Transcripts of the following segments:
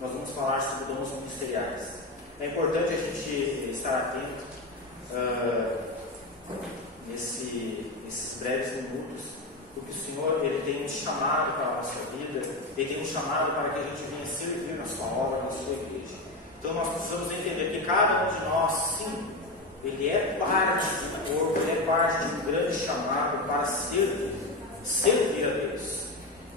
nós vamos falar sobre dons ministeriais. É importante a gente estar atento nesses breves minutos, porque o Senhor ele tem um chamado para a nossa vida, Ele tem um chamado para que a gente venha servir na sua obra, na sua igreja. Então nós precisamos entender que cada um de nós, sim, ele é parte do corpo, ele é parte de um grande chamado para servir a Deus.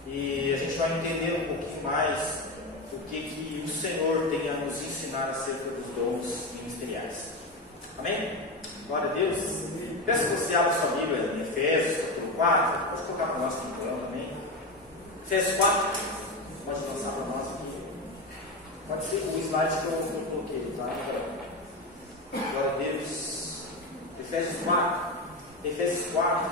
E a gente vai entender um pouquinho mais o que o Senhor tem a nos ensinar acerca dos dons ministeriais. Amém? Glória a Deus. Peço que você abra sua Bíblia em Efésios, capítulo 4. Pode colocar para nós aqui no plano também. Efésios 4. Pode lançar para nós aqui. Pode ser o slide que eu coloquei, tá? Glória a Deus. Efésios 4. Efésios 4.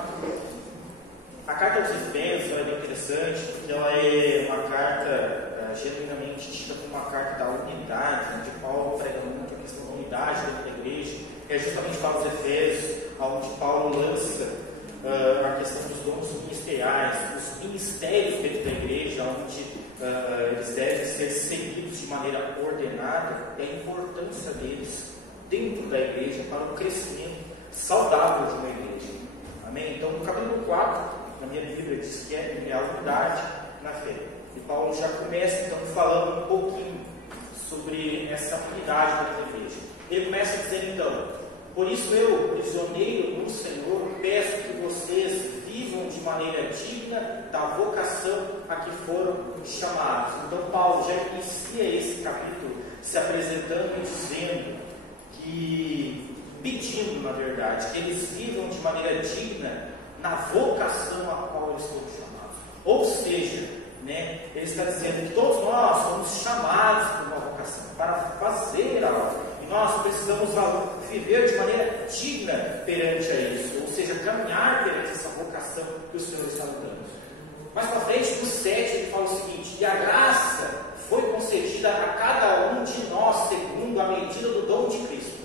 A carta aos Efésios é bem interessante, porque ela é uma carta genuinamente tida como uma carta da unidade, onde Paulo prega muito a questão da unidade dentro da igreja. É justamente para os Efésios, onde Paulo lança a questão dos dons ministeriais, os ministérios dentro da igreja, onde eles devem ser seguidos de maneira ordenada, e a importância deles dentro da igreja para o crescimento saudável de uma igreja. Amém? Então, no capítulo 4, na minha Bíblia, diz que é a unidade na fé. E Paulo já começa, então, falando um pouquinho sobre essa unidade da igreja. Ele começa dizendo, então: por isso eu, prisioneiro no Senhor, peço que vocês vivam de maneira digna da vocação a que foram chamados. Então Paulo já inicia esse capítulo se apresentando e dizendo pedindo, na verdade, que eles vivam de maneira digna na vocação a qual eles foram chamados. Ou seja, ele está dizendo que todos nós somos chamados por uma vocação, para fazer algo. Nós precisamos viver de maneira digna perante a isso, ou seja, caminhar perante essa vocação que o Senhor está nos dando. Mais para frente, no 7, ele fala o seguinte: e a graça foi concedida a cada um de nós segundo a medida do dom de Cristo.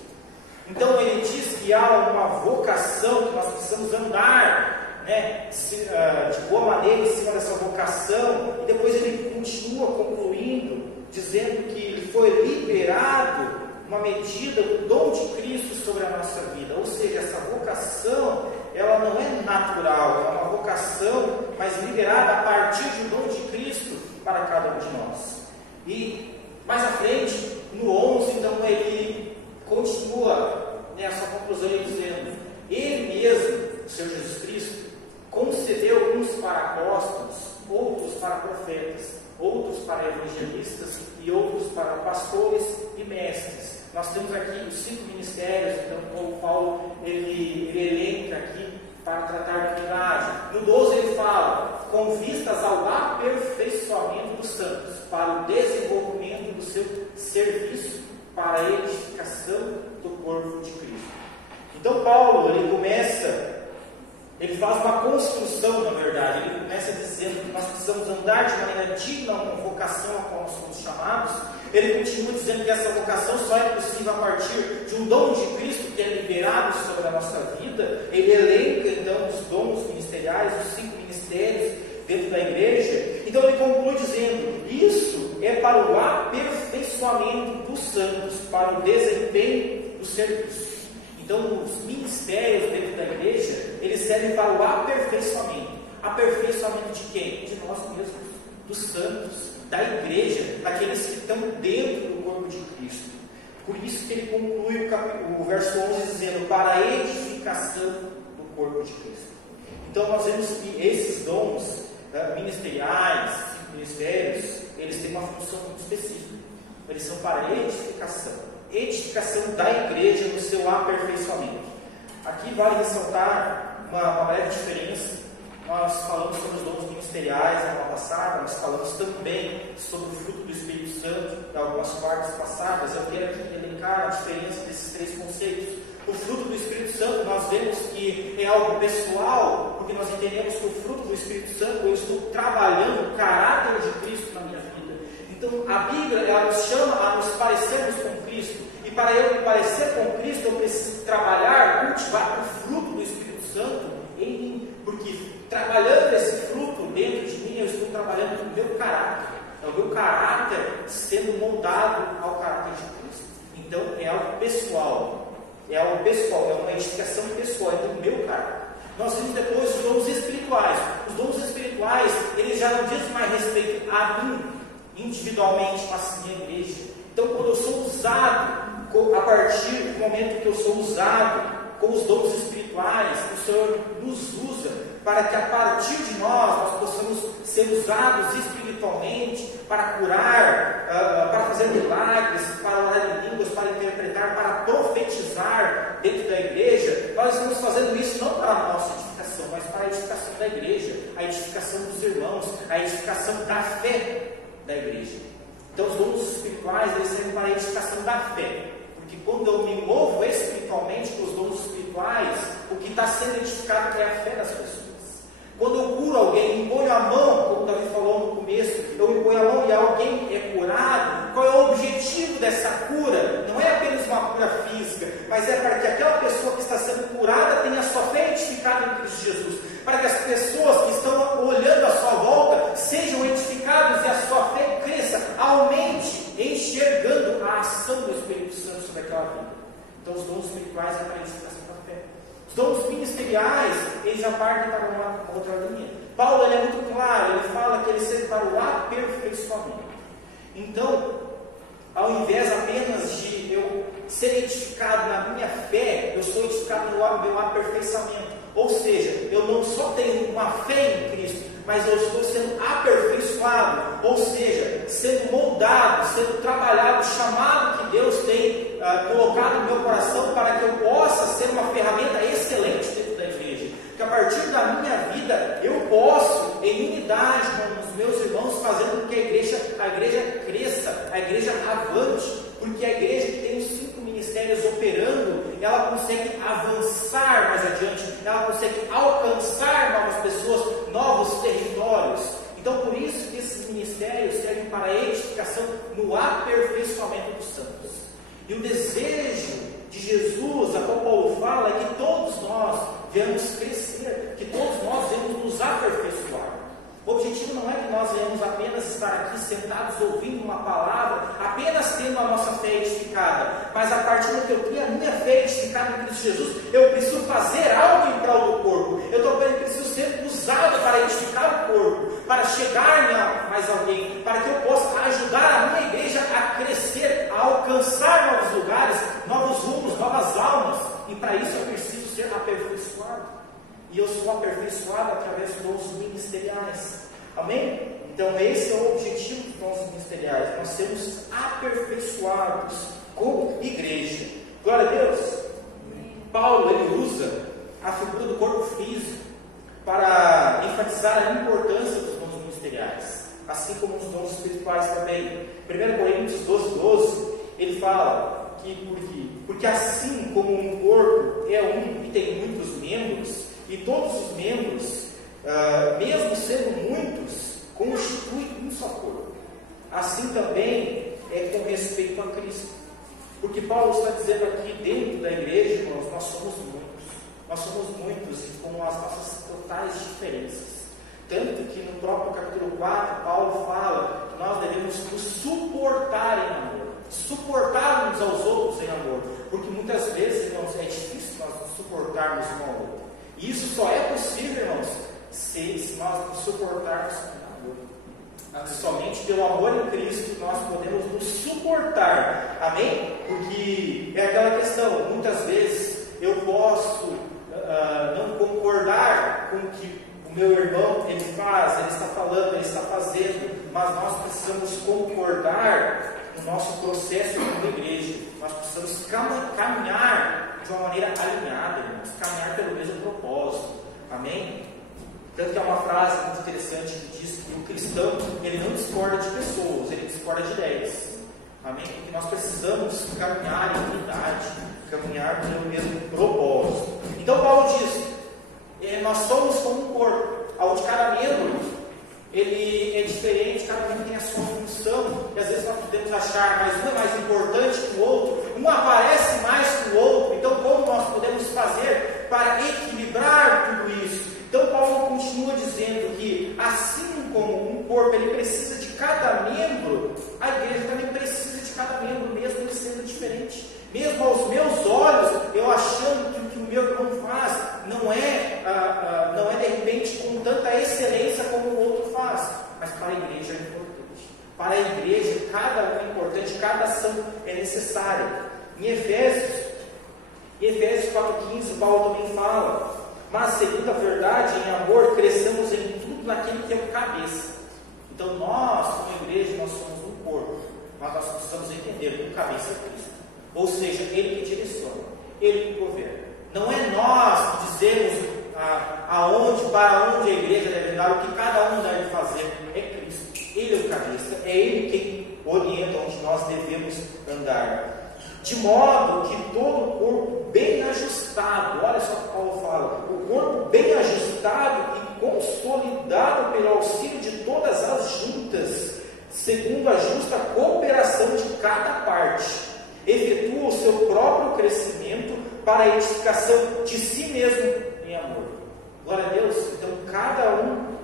Então ele diz que há uma vocação que nós precisamos andar de boa maneira em cima dessa vocação, e depois ele continua concluindo, dizendo que ele foi liberado uma medida do dom de Cristo sobre a nossa vida. Ou seja, essa vocação, ela não é natural, é uma vocação, mas liberada a partir do dom de Cristo para cada um de nós. E mais à frente, no 11, então, ele continua nessa conclusão dizendo: Ele mesmo, o Senhor Jesus Cristo, concedeu uns para apóstolos, outros para profetas, outros para evangelistas e outros para pastores e mestres. Nós temos aqui os 5 ministérios, então, como Paulo ele elenca aqui para tratar da unidade. No 12 ele fala: com vistas ao aperfeiçoamento dos santos, para o desenvolvimento do seu serviço, para a edificação do corpo de Cristo. Então Paulo, ele faz uma construção, na verdade. Ele começa dizendo que nós precisamos andar de maneira digna uma vocação a qual nós somos chamados. Ele continua dizendo que essa vocação só é possível a partir de um dom de Cristo que é liberado sobre a nossa vida. Ele elenca então os dons ministeriais, os 5 ministérios dentro da igreja. Então ele conclui dizendo: isso é para o aperfeiçoamento dos santos, para o desempenho do serviço. Então os ministérios dentro da igreja, eles servem para o aperfeiçoamento. Aperfeiçoamento de quem? De nós mesmos, dos santos, da igreja, daqueles que estão dentro do corpo de Cristo. Por isso que ele conclui o verso 11 dizendo: para a edificação do corpo de Cristo. Então nós vemos que esses dons ministeriais, ministérios, eles têm uma função muito específica. Eles são para edificação da igreja no seu aperfeiçoamento. Aqui vale ressaltar uma breve diferença. Nós falamos sobre os dons ministeriais na aula passada, nós falamos também sobre o fruto do Espírito Santo em algumas partes passadas. Eu quero aqui elencar a diferença desses 3 conceitos. O fruto do Espírito Santo, nós vemos que é algo pessoal, porque nós entendemos que o fruto do Espírito Santo, eu estou trabalhando o caráter de Cristo na minha vida. Então a Bíblia, ela nos chama a nos parecermos com Cristo, e para eu me parecer com Cristo, eu preciso trabalhar, cultivar o fruto do Espírito Santo em mim, porque trabalhando esse fruto dentro de mim, eu estou trabalhando o meu caráter. é o meu caráter sendo moldado ao caráter de Cristo. Então é algo pessoal, é uma edificação pessoal, é do meu caráter. Nós vimos depois os dons espirituais. Os dons espirituais, eles já não dizem mais respeito a mim, individualmente, mas sim à igreja. Então, quando eu sou usado, a partir do momento que eu sou usado com os dons espirituais, o Senhor nos usa para que a partir de nós possamos ser usados espiritualmente para curar, para fazer milagres, para orar em línguas, para interpretar, para profetizar dentro da igreja. Nós estamos fazendo isso não para a nossa edificação, mas para a edificação da igreja, a edificação dos irmãos, a edificação da fé da igreja. Então os dons espirituais, eles servem para a edificação da fé. Porque quando eu me movo espiritualmente com os dons espirituais, o que está sendo edificado é a fé das pessoas. Quando eu curo alguém, imponho a mão, como o Davi falou no começo, eu imponho a mão e alguém é curado, qual é o objetivo dessa cura? Não é apenas uma cura física, mas é para que aquela pessoa que está sendo curada tenha a sua fé edificada em Cristo Jesus, para que as pessoas que estão olhando à sua volta sejam edificadas e a sua fé cresça, aumente, enxergando a ação do Espírito Santo sobre aquela vida. Então os dons espirituais é para a edificação da fé. Os dons ministeriais, eles já partem para uma outra linha. Paulo, ele é muito claro, ele fala que ele serve para o aperfeiçoamento. Então, ao invés apenas de eu ser edificado na minha fé, eu sou edificado no meu aperfeiçoamento. Ou seja, eu não só tenho uma fé em Cristo, mas eu estou sendo aperfeiçoado, ou seja, sendo moldado, sendo trabalhado, chamado que Deus tem colocado no meu coração para que eu possa ser uma ferramenta excelente dentro da igreja. Que a partir da minha vida eu posso, em unidade com os meus irmãos, fazendo com que a igreja cresça, a igreja avante, porque a igreja que tem os 5 ministérios operando, ela consegue avançar mais adiante, ela consegue alcançar novas pessoas, novos territórios. Então, por isso que esses ministérios servem para a edificação no aperfeiçoamento dos santos. E o desejo de Jesus, a qual Paulo fala, é que todos nós venhamos crescer, que todos nós venhamos nos aperfeiçoar. O objetivo não é que nós venhamos apenas estar aqui sentados ouvindo uma palavra, apenas tendo a nossa fé edificada, mas a partir do que eu tenho a minha fé edificada em Cristo Jesus, eu preciso fazer algo em prol do corpo. Eu preciso ser usado para edificar o corpo, para chegar a mais alguém, para que eu possa ajudar a minha igreja a crescer, a alcançar novos lugares, novos rumos, novas almas. E para isso eu preciso ser aperfeiçoado. E eu sou aperfeiçoado através dos dons ministeriais. Amém? Então esse é o objetivo dos dons ministeriais. Nós sermos aperfeiçoados como igreja. Glória a Deus. Paulo, ele usa a figura do corpo físico para enfatizar a importância dos dons ministeriais, assim como os dons espirituais também. 1 Coríntios 12, ele fala que porque assim como um corpo é um e tem muitos membros, e todos os membros, mesmo sendo muitos, constituem um só corpo. Assim também é com respeito a Cristo. Porque Paulo está dizendo aqui, dentro da igreja, irmãos, nós somos muitos. Nós somos muitos e com as nossas totais diferenças. Tanto que no próprio capítulo 4, Paulo fala que nós devemos nos suportar em amor. Suportar uns aos outros em amor. Porque muitas vezes, irmãos, é difícil nós nos suportarmos um ao outro. E isso só é possível, irmãos, se nós nos suportarmos com amor. Somente pelo amor em Cristo nós podemos nos suportar. Amém? Porque é aquela questão, muitas vezes eu posso não concordar com o que o meu irmão ele faz, ele está falando, ele está fazendo, mas nós precisamos concordar no nosso processo como igreja. Nós precisamos caminhar de uma maneira alinhada, irmãos, caminhar pelo mesmo propósito. Amém? Tanto que há uma frase muito interessante que diz que o cristão ele não discorda de pessoas, ele discorda de ideias. Amém? Porque nós precisamos caminhar em unidade, caminhar pelo mesmo propósito. Então Paulo diz, nós somos como um corpo, onde cada membro ele é diferente, cada um tem a sua função, e às vezes nós podemos achar, mas um é mais importante que o outro, um aparece mais que o outro. Então como nós podemos fazer para equilibrar tudo isso? Então Paulo continua dizendo que assim como um corpo ele precisa de cada mesmo aos meus olhos, eu achando que o que o meu irmão faz não é de repente com tanta excelência como o outro faz, mas para a igreja é importante. Para a igreja, cada um é importante, cada ação é necessária. Em Efésios 4,15, Paulo também fala: mas segundo a verdade, em amor, cresçamos em tudo naquele que é o cabeça. Então nós, como igreja, nós somos um corpo, mas nós precisamos entender que o cabeça é Cristo. Ou seja, Ele que direciona, Ele que governa. Não é nós que dizemos para onde a igreja deve andar, o que cada um deve fazer. É Cristo. Ele é o cabeça, é Ele quem orienta onde nós devemos andar. De modo que todo o corpo bem ajustado, olha só o que Paulo fala, o corpo bem ajustado e consolidado pelo auxílio de todas as juntas, segundo a justa cooperação de cada parte, efetua o seu próprio crescimento para a edificação de si mesmo em amor. Glória a Deus. Então cada um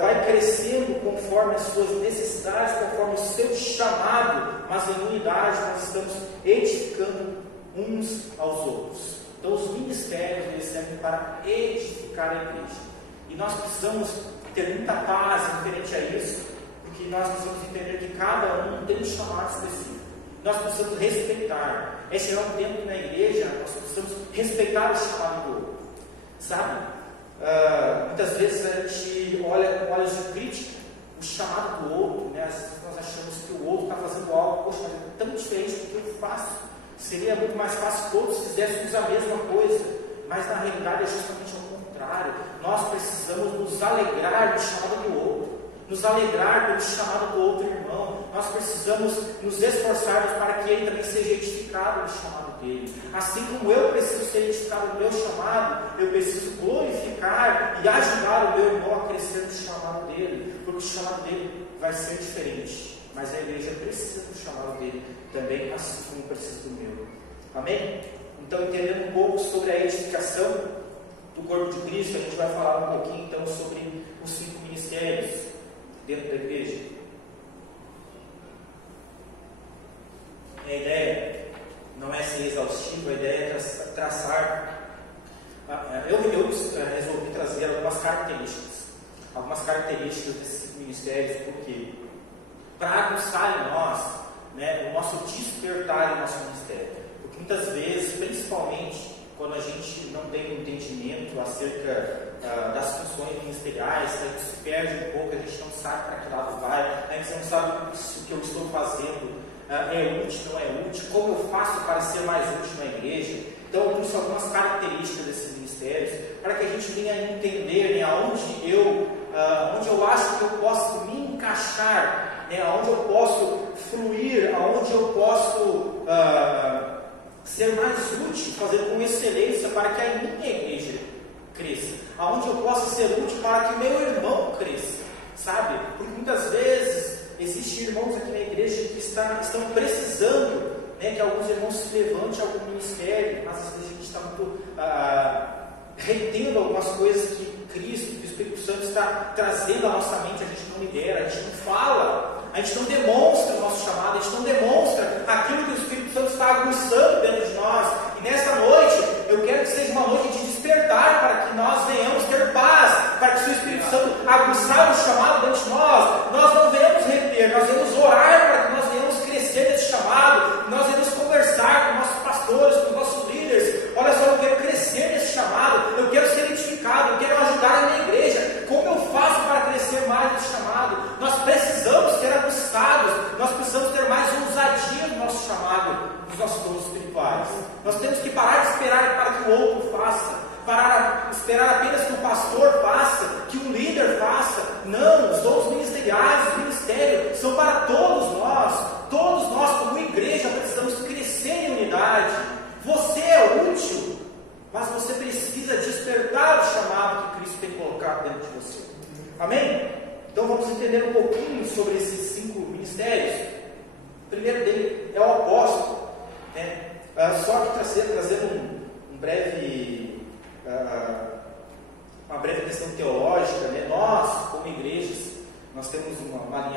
vai crescendo conforme as suas necessidades, conforme o seu chamado, mas em unidade nós estamos edificando uns aos outros. Então os ministérios eles servem para edificar a igreja. E nós precisamos ter muita paz referente a isso, porque nós precisamos entender que cada um tem um chamado específico. Nós precisamos respeitar. Esse é um tempo na igreja, nós precisamos respeitar o chamado do outro. Sabe? Muitas vezes a gente olha com olhos de crítica o chamado do outro, né? Às vezes nós achamos que o outro está fazendo algo, poxa, mas é tão diferente do que eu faço. Seria muito mais fácil se todos fizéssemos a mesma coisa, mas na realidade é justamente ao contrário. Nós precisamos nos alegrar do chamado do outro, nos alegrar pelo chamado do outro irmão. Nós precisamos nos esforçarmos para que ele também seja edificado no chamado dele. Assim como eu preciso ser edificado no meu chamado, eu preciso glorificar e ajudar o meu irmão a crescer no chamado dele, porque o chamado dele vai ser diferente, mas a igreja precisa do chamado dele também, assim como precisa do meu. Amém? Então, entendendo um pouco sobre a edificação do corpo de Cristo, a gente vai falar um pouquinho então sobre os 5 ministérios dentro da igreja. A ideia não é ser exaustivo, a ideia é traçar. Eu resolvi trazer algumas características desses 5 ministérios, porque para aguçar em nós, né, o nosso despertar em nosso ministério. Porque muitas vezes, principalmente quando a gente não tem um entendimento acerca das funções ministeriais, a gente se perde um pouco, a gente não sabe para que lado vai, a gente não sabe se o que eu estou fazendo é útil, não é útil, como eu faço para ser mais útil na igreja. Então eu trouxe algumas características desses ministérios para que a gente venha entender, né, onde eu acho que eu posso me encaixar, né, onde eu posso fluir, aonde eu posso ser mais útil, fazer com excelência para que a minha igreja cresça, aonde eu posso ser útil para que meu irmão cresça, sabe? Porque muitas vezes existem irmãos aqui na igreja que estão precisando, né, que alguns irmãos se levantem a algum ministério, mas às vezes a gente está muito retendo algumas coisas que Cristo, que o Espírito Santo está trazendo à nossa mente, a gente não libera, a gente não fala, a gente não demonstra o nosso chamado, a gente não demonstra aquilo que o Espírito Santo está aguçando dentro de nós. E nesta noite, eu quero que seja uma noite de despertar para que nós venhamos ter paz, para que o Espírito Santo aguçar o chamado dentro de nós não venhamos reter, nós venhamos orar para que nós venhamos crescer nesse chamado, nós venhamos conversar com nossos pastores, com nossos líderes. Olha só, eu quero crescer nesse chamado, eu quero ser edificado, eu quero ajudar a minha igreja. Como eu faço para crescer mais nesse chamado? Nós precisamos ser aguçados, nós precisamos ter mais ousadia no nosso chamado, nos nossos dons espirituais. Nós temos que parar de esperar para que o outro faça, parar de esperar apenas que o pastor faça, que o líder faça. Não, os dons ministeriais, o ministério, são para todos nós como igreja precisamos crescer em unidade. Você é útil, mas você precisa despertar o chamado que Cristo tem colocado dentro de você. Amém? Então vamos entender um pouquinho sobre esses 5 ministérios. O primeiro dele é o apóstolo, né? Só que trazendo uma breve questão teológica, né? Nós, como igrejas, nós temos uma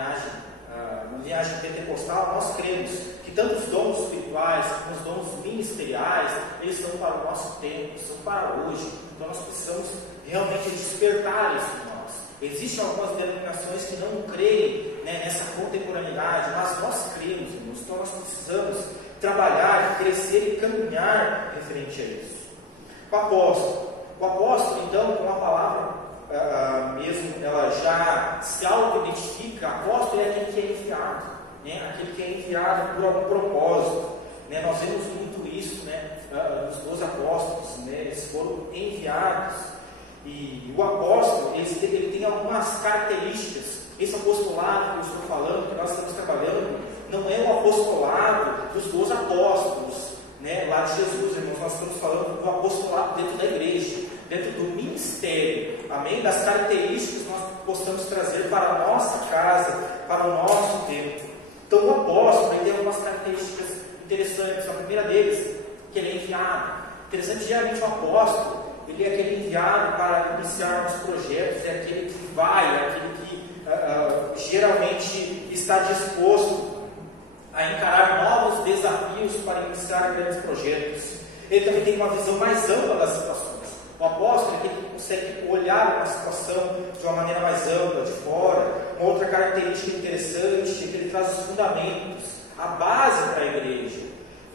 linhagem pentecostal. Nós cremos que tanto os dons espirituais espirituais, com os dons ministeriais, eles são para o nosso tempo, são para hoje. Então nós precisamos realmente despertar isso em nós. Existem algumas denominações que não creem, né, nessa contemporaneidade, mas nós cremos, irmãos. Então nós precisamos trabalhar, crescer e caminhar referente a isso. O apóstolo, então, com a palavra mesmo, ela já se auto-identifica. Apóstolo é aquele que é enviado, né? Aquele que é enviado por algum propósito, né? Nós vemos muito isso, né? Os 12 apóstolos, né? Eles foram enviados, e o apóstolo ele tem algumas características. Esse apostolado que eu estou falando, que nós estamos trabalhando, não é o apostolado dos 12 apóstolos, né? Lá de Jesus, irmãos. Nós estamos falando do apostolado dentro da igreja, dentro do ministério, amém? Das características que nós possamos trazer para a nossa casa, para o nosso tempo. Então, o apóstolo tem algumas características interessantes. A primeira deles, que ele é enviado. Interessante, geralmente o apóstolo, ele é aquele enviado para iniciar os projetos, é aquele que vai, é aquele que geralmente está disposto a encarar novos desafios para iniciar grandes projetos. Ele também tem uma visão mais ampla das situações. O apóstolo é aquele que consegue olhar uma situação de uma maneira mais ampla, de fora. Uma outra característica interessante é que ele traz os fundamentos, a base para a igreja,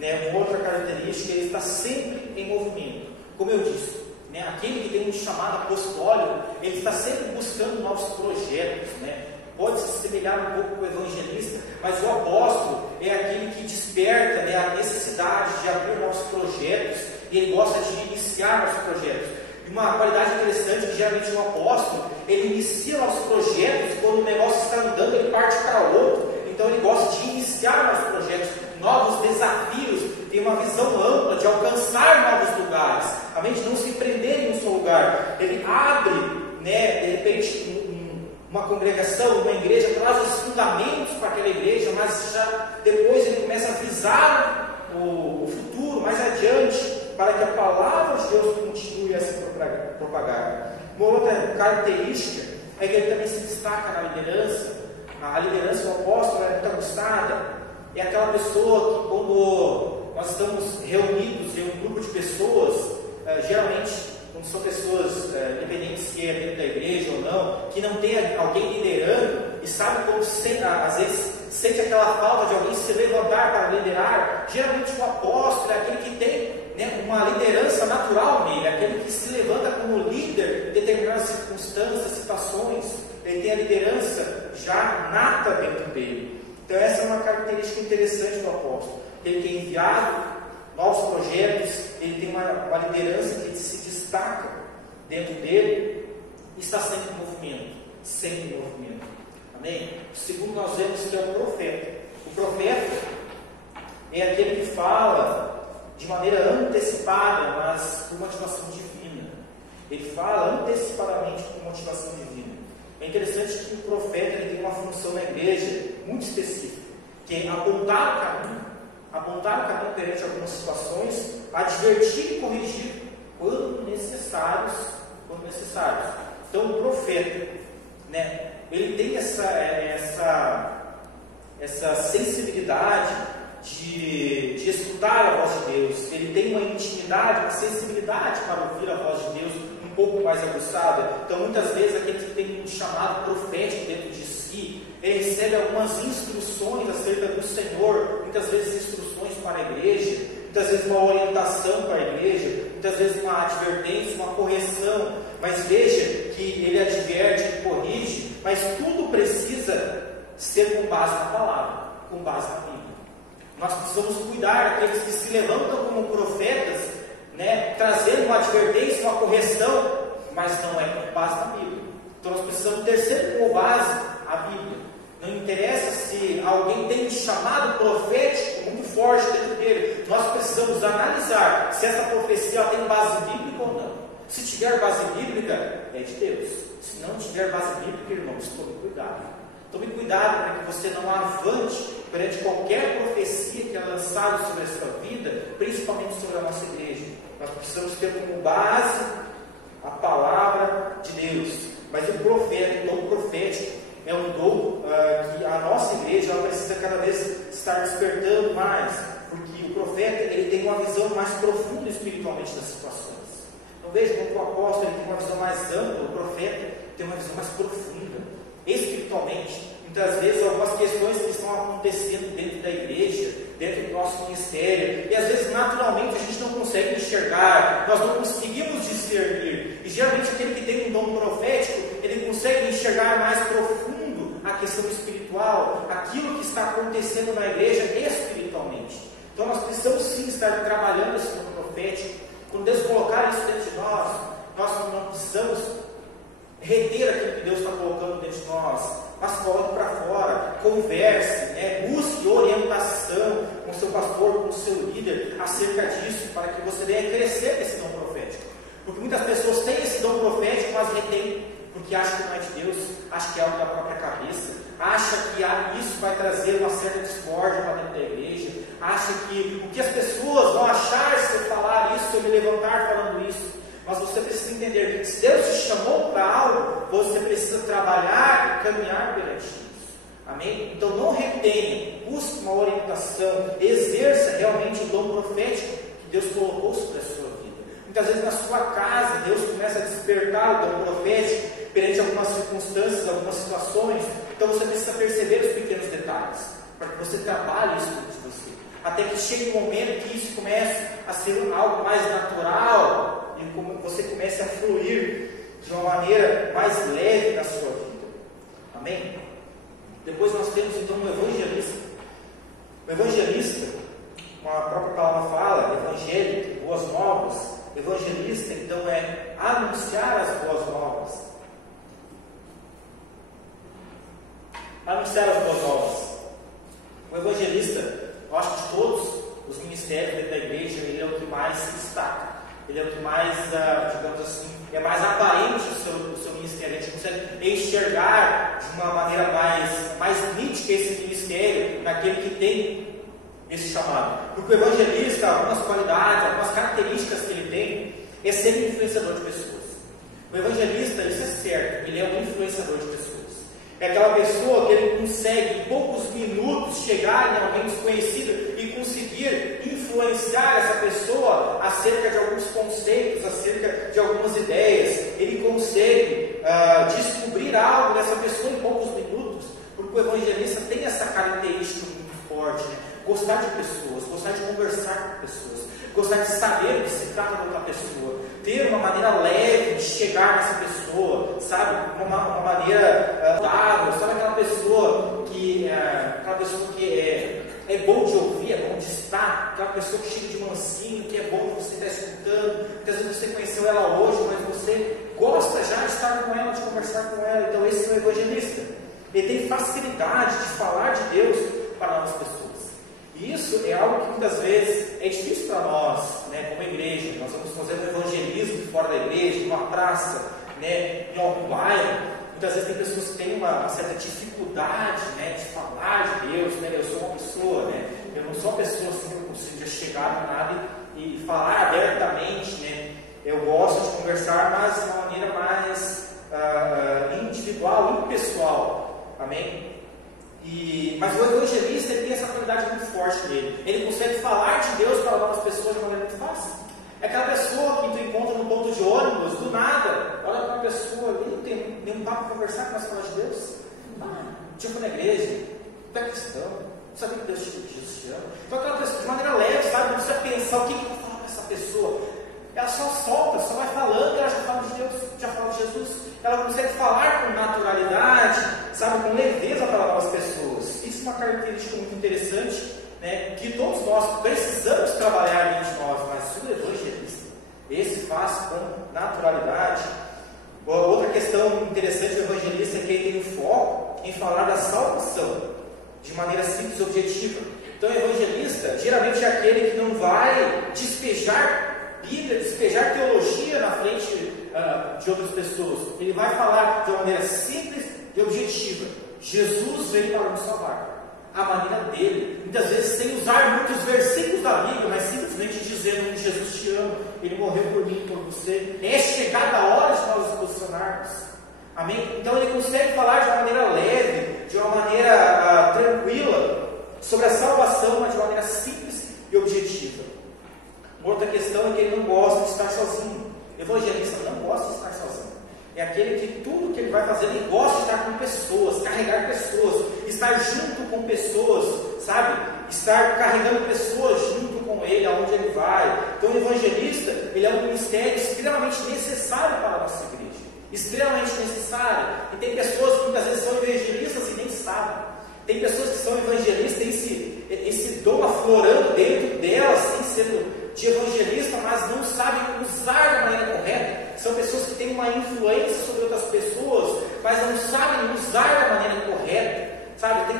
né? Uma outra característica é que ele está sempre em movimento. Como eu disse, né? Aquele que tem um chamado apostólico, ele está sempre buscando novos projetos, né? Pode se assemelhar um pouco com o evangelista, mas o apóstolo é aquele que desperta, né, a necessidade de abrir novos projetos, e ele gosta de iniciar novos projetos. E uma qualidade interessante é que geralmente o apóstolo, ele inicia novos projetos, quando o negócio está andando, ele parte para outro. Então ele gosta de iniciar novos projetos, novos desafios, tem uma visão ampla de alcançar novos lugares, a mente não se prender em um só lugar. Ele abre, né, de repente, uma congregação, uma igreja, traz os fundamentos para aquela igreja, mas já depois ele começa a visar o futuro mais adiante, para que a palavra de Deus continue a se propagar. Uma outra característica é que ele também se destaca na liderança. A liderança do apóstolo é muito aguçada. É aquela pessoa que, quando nós estamos reunidos em um grupo de pessoas, geralmente, quando são pessoas independentes se é dentro da igreja ou não, que não tem alguém liderando, e sabe como às vezes sente aquela falta de alguém se levantar para liderar. Geralmente o apóstolo é aquele que tem, né, uma liderança natural nele, aquele que se levanta como líder em determinadas circunstâncias, situações. Ele tem a liderança já nata dentro dele. Então essa é uma característica interessante do apóstolo. Ele tem enviado novos projetos, ele tem uma liderança que se destaca dentro dele e está sempre em movimento, sempre em movimento. Amém? O segundo nós vemos que é o profeta. O profeta é aquele que fala de maneira antecipada, mas por motivação divina. Ele fala antecipadamente por motivação divina. É interessante que o profeta ele tem uma função na igreja muito específica, que é apontar o caminho perante algumas situações, advertir e corrigir quando necessários. Então o profeta, né, ele tem essa sensibilidade de escutar a voz de Deus. Ele tem uma intimidade, uma sensibilidade para ouvir a voz de Deus um pouco mais aguçada. Então muitas vezes aquele que tem um chamado profético dentro de si, ele recebe algumas instruções acerca do Senhor, muitas vezes instruções para a igreja, muitas vezes uma orientação para a igreja, muitas vezes uma advertência, uma correção. Mas veja que ele adverte, ele corrige, mas tudo precisa ser com base na palavra, com base na Bíblia. Nós precisamos cuidar daqueles que se levantam como profetas, né, trazendo uma advertência, uma correção, mas não é com base na Bíblia. Então nós precisamos ter sempre como base a Bíblia. Não interessa se alguém tem um chamado profético muito forte dentro dele, nós precisamos analisar se essa profecia tem base bíblica ou não. Se tiver base bíblica, é de Deus. Se não tiver base bíblica, irmãos, tome cuidado. Tome cuidado para que você não avante perante qualquer profecia que é lançada sobre a sua vida, principalmente sobre a nossa igreja. Nós precisamos ter como base a palavra de Deus. Mas o profeta, o dom profético, é um dom que a nossa igreja ela precisa cada vez estar despertando mais, porque o profeta ele tem uma visão mais profunda espiritualmente das situações. Então veja como o apóstolo ele tem uma visão mais ampla, o profeta tem uma visão mais profunda, espiritualmente. Muitas vezes algumas questões que estão acontecendo dentro da igreja, dentro do nosso ministério, e às vezes naturalmente a gente não consegue enxergar, nós não conseguimos discernir, e geralmente aquele que tem um dom profético, ele consegue enxergar mais profundo a questão espiritual, aquilo que está acontecendo na igreja espiritualmente. Então nós precisamos sim estar trabalhando esse dom profético. Quando Deus colocar isso dentro de nós não precisamos reter aquilo que Deus está colocando dentro de nós, mas coloque para fora, converse, busque orientação com o seu pastor, com o seu líder acerca disso, para que você venha crescer nesse dom profético. Porque muitas pessoas têm esse dom profético, mas retêm, porque acham que não é de Deus, acham que é algo da própria cabeça, acham que isso vai trazer uma certa discórdia para dentro da igreja, acham que o que as pessoas vão achar se eu falar isso, se eu me levantar falando isso. Mas você precisa entender que se Deus te chamou para algo, você precisa trabalhar e caminhar perante isso. Amém? Então não retenha, busque uma orientação, exerça realmente o dom profético que Deus colocou sobre a sua vida. Muitas vezes na sua casa, Deus começa a despertar o dom profético perante algumas circunstâncias, algumas situações. Então você precisa perceber os pequenos detalhes, para que você trabalhe isso dentro de você. Até que chegue um momento que isso comece a ser algo mais natural, e como você comece a fluir de uma maneira mais leve na sua vida. Amém? Depois nós temos então um evangelista. O evangelista, como a própria palavra fala, evangelho, boas novas. Evangelista então é anunciar as boas novas. Anunciar as boas novas. O evangelista, eu acho que de todos os ministérios dentro da igreja, ele é o que mais se destaca. Ele é o que mais, digamos assim, é mais aparente o seu ministério. A gente consegue enxergar de uma maneira mais nítida esse ministério naquele que tem esse chamado. Porque o evangelista, algumas qualidades, algumas características que ele tem, é ser um influenciador de pessoas. O evangelista, isso é certo, ele é um influenciador de pessoas. É aquela pessoa que ele consegue em poucos minutos chegar em alguém desconhecido e conseguir influenciar essa pessoa acerca de alguns conceitos, acerca de algumas ideias. Ele consegue descobrir algo dessa pessoa em poucos minutos, porque o evangelista tem essa característica muito forte, né? Gostar de pessoas, gostar de conversar com pessoas, gostar de saber o que se trata de outra pessoa, ter uma maneira leve de chegar nessa pessoa, sabe? Uma maneira saudável, sabe? Aquela pessoa que é bom de ouvir, é bom de estar, aquela pessoa que chega de mansinho, que é bom de você estar escutando. Muitas vezes você conheceu ela hoje, mas você gosta já de estar com ela, de conversar com ela. Então esse é o evangelista. Ele tem facilidade de falar de Deus para novas pessoas. E isso é algo que muitas vezes é difícil para nós, né, como igreja. Nós vamos fazer um evangelismo fora da igreja, numa praça, né, em algum bairro. Muitas vezes tem pessoas que têm uma certa dificuldade, né, de falar de Deus. Né? Eu sou uma pessoa, né, eu não sou uma pessoa assim que eu consigo chegar do nada e falar abertamente. Né? Eu gosto de conversar, mas de uma maneira mais individual, impessoal. Amém? Mas o evangelista ele tem essa qualidade muito forte nele. Ele consegue falar de Deus para novas pessoas de uma maneira muito fácil. É aquela pessoa que tu encontra no ponto de ônibus, do nada, olha para uma pessoa ali, não tem nenhum papo para conversar, começa a falar de Deus. Tipo na igreja, tu é cristão, sabe que Deus te ama. Então aquela pessoa de maneira leve, sabe? Não precisa pensar o que eu vou falar para essa pessoa. Ela só solta, só vai falando, ela já fala de Deus, já fala de Jesus. Ela consegue falar com naturalidade, sabe, com leveza para novas pessoas. Isso é uma característica muito interessante, né, que todos nós precisamos trabalhar dentro de nós, mas o evangelista, esse faz com naturalidade. Outra questão interessante do evangelista é que ele tem o foco em falar da salvação de maneira simples e objetiva. Então o evangelista geralmente é aquele que não vai despejar Bíblia, despejar teologia na frente de outras pessoas. Ele vai falar de uma maneira simples e objetiva. Jesus veio para nos salvar. A maneira dele, muitas vezes sem usar muitos versículos da Bíblia, mas simplesmente dizendo que Jesus te ama, ele morreu por mim e por você. É chegada a hora de nós nos posicionarmos. Amém? Então ele consegue falar de uma maneira leve, de uma maneira tranquila, sobre a salvação, mas de maneira simples e objetiva. Uma outra questão é que ele não gosta de estar sozinho. O evangelista não gosta de estar sozinho. É aquele que tudo que ele vai fazer, ele gosta de estar com pessoas, carregar pessoas, estar junto com pessoas, sabe? Estar carregando pessoas junto com ele, aonde ele vai. Então o evangelista, ele é um ministério extremamente necessário para a nossa igreja. Extremamente necessário. E tem pessoas que muitas vezes são evangelistas e nem sabem. Tem pessoas que são evangelistas, tem esse dom aflorando dentro delas, sem ser de evangelista, mas não sabem usar da maneira correta. São pessoas que têm uma influência sobre outras pessoas, mas não sabem usar da maneira correta. Sabe?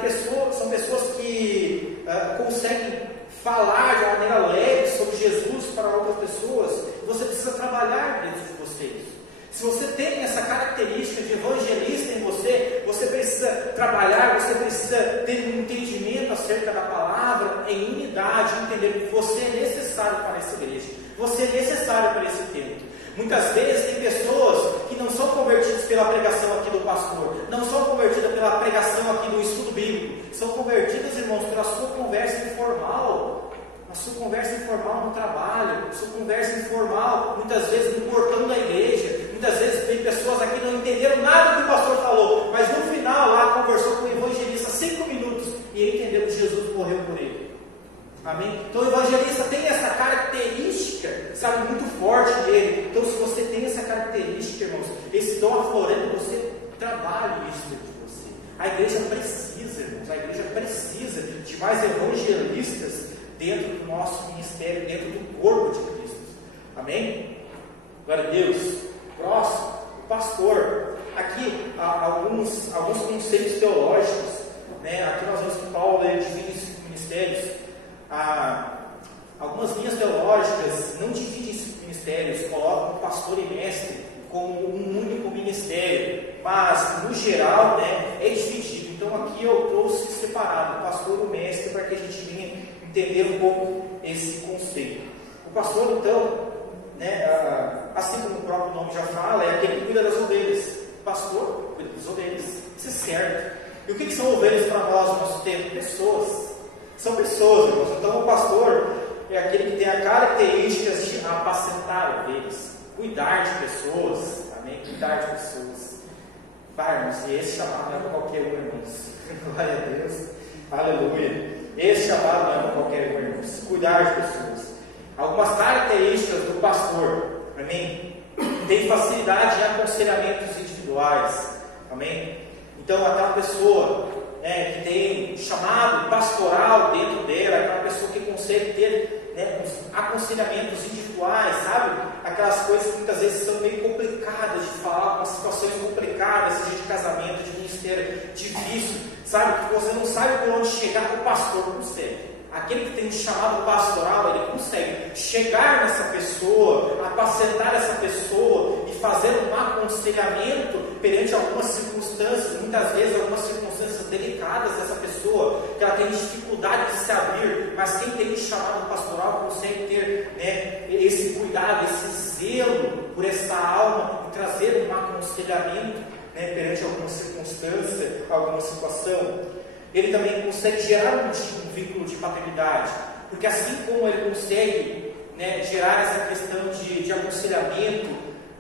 São pessoas que conseguem falar de uma maneira leve sobre Jesus para outras pessoas. Você precisa trabalhar dentro de vocês. Se você tem essa característica de evangelista em você, você precisa trabalhar, você precisa ter um entendimento acerca da palavra, em unidade, entender que você é necessário para essa igreja, você é necessário para esse tempo. Muitas vezes tem pessoas que não são convertidas pela pregação aqui do pastor, não são convertidas pela pregação aqui do estudo bíblico, são convertidas, irmãos, pela sua conversa informal, a sua conversa informal no trabalho, a sua conversa informal, muitas vezes no portão da igreja. Muitas vezes tem pessoas aqui que não entenderam nada do que o pastor falou, mas no final lá conversou com o evangelista 5 minutos e entenderam que Jesus morreu por ele. Amém? Então o evangelista tem essa característica, sabe, muito forte dele. Então se você tem essa característica, irmãos, esse dom aflorando, você trabalhe isso dentro de você. A igreja precisa, irmãos, a igreja precisa de mais evangelistas dentro do nosso ministério, dentro do corpo de Cristo. Amém? Glória a Deus. Próximo, o pastor. Aqui alguns conceitos teológicos, né? Aqui nós vemos que Paulo divide esses ministérios. Algumas linhas teológicas não dividem esses ministérios, colocam o pastor e mestre como um único ministério, mas no geral, né, é dividido. Então aqui eu trouxe separado o pastor e o mestre para que a gente venha entender um pouco esse conceito. O pastor, então, né, assim como o próprio nome já fala, é aquele que cuida das ovelhas. O pastor cuida das ovelhas, isso é certo. E o que são ovelhas para nós no nosso tempo? Pessoas. São pessoas, irmãos. Então o pastor é aquele que tem as características de apacentar ovelhas, cuidar de pessoas, amém? Cuidar de pessoas. Vai, irmãos, e esse chamado não é para qualquer um, irmãos. Glória a Deus, aleluia. Esse chamado não é para qualquer um, irmãos. Cuidar de pessoas. Algumas características do pastor, amém? Tem facilidade em aconselhamentos individuais, amém? Então aquela pessoa que tem um chamado pastoral dentro dela, aquela pessoa que consegue ter, né, uns aconselhamentos individuais, sabe? Aquelas coisas que muitas vezes são meio complicadas de falar, umas situações complicadas, seja de casamento, de ministério, difícil, sabe? Que você não sabe por onde chegar, o pastor consegue. Aquele que tem um chamado pastoral, ele consegue chegar nessa pessoa, apacentar essa pessoa e fazer um aconselhamento perante algumas circunstâncias, muitas vezes algumas circunstâncias delicadas dessa pessoa, que ela tem dificuldade de se abrir, mas quem tem um chamado pastoral consegue ter, né, esse cuidado, esse zelo por essa alma e trazer um aconselhamento, né, perante alguma circunstância, alguma situação. Ele também consegue gerar um vínculo de paternidade, porque assim como ele consegue, né, gerar essa questão de aconselhamento,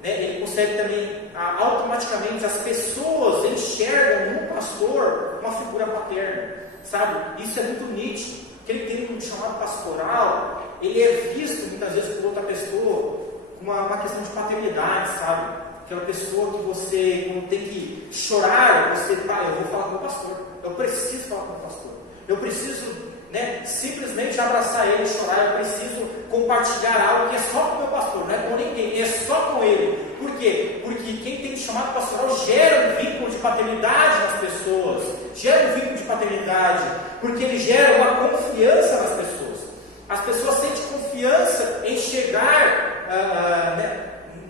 né, ele consegue também, automaticamente, as pessoas enxergam no pastor uma figura paterna, sabe? Isso é muito nítido, que ele tem um chamado pastoral, ele é visto muitas vezes por outra pessoa, uma questão de paternidade, sabe? Aquela pessoa que você, quando tem que chorar, você, pai, eu vou falar com o pastor, eu preciso falar com o pastor, eu preciso, né, simplesmente abraçar ele e chorar, eu preciso compartilhar algo que é só com o meu pastor, não é com ninguém, é só com ele. Por quê? Porque quem tem chamado pastoral gera um vínculo de paternidade nas pessoas, gera um vínculo de paternidade, porque ele gera uma confiança nas pessoas. As pessoas sentem confiança em chegar né,